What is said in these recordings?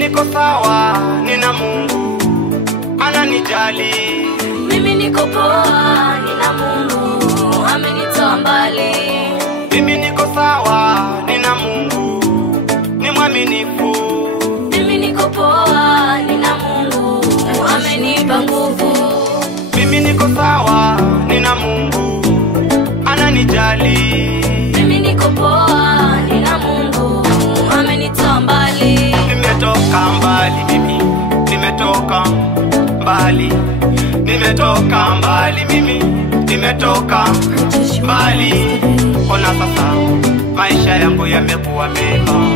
niko sawa, nina Mungu ananijali. Mimi niko poa, nina Mungu amenitoa mbali. Mimi niko sawa, nina Mungu ni mwaminifu. Mimi niko poa, nina Mungu amenipa nguvu. Mimi niko sawa, nina Mungu ananijali. Mimi niko poa, nina Mungu amenitoa mbali. Nimetoka mbali mimi, nimetoka mbali. Nimetoka mbali mimi, nimetoka mbali. Ona sasa maisha yangu yamekuwa mema.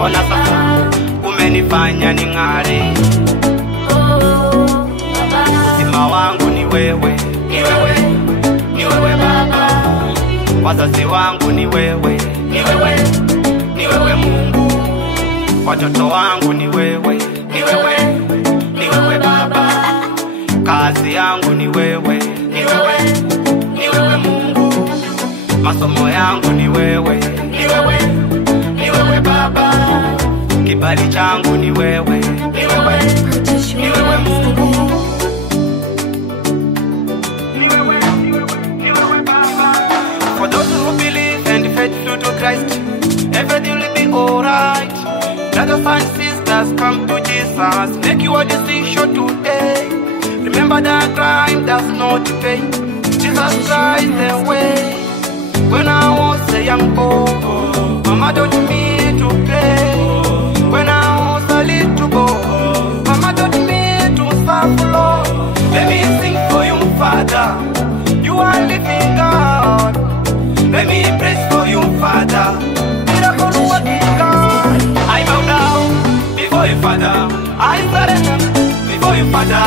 Ona sasa umenifanya ning'are. Uzima wangu ni wewe, ni wewe, ni wewe Baba. Wazazi wangu ni wewe, ni wewe, ni wewe Mungu. Watoto wangu ni wewe, ni wewe, ni wewe Baba. Kazi yangu ni wewe, ni wewe, ni wewe Mungu. Masomo yangu ni wewe, ni wewe, ni wewe Baba. Kibali changu ni wewe, ni wewe, ni wewe Mungu. Ni wewe, ni wewe Baba. For those who believe and faithful to Christ, everything will be alright. Brothers and sisters, come to Jesus. Make your decision today. Remember that crime does not pay. Jesus Christ the way. When I was a young boy, Mama taught me to play. When I was a little boy, Mama taught me to serve Lord. Let me sing for you, Father. You are living God. Let me praise for you, Father. Miracle working God. I bow down before you, Father. I surrender before you, Father.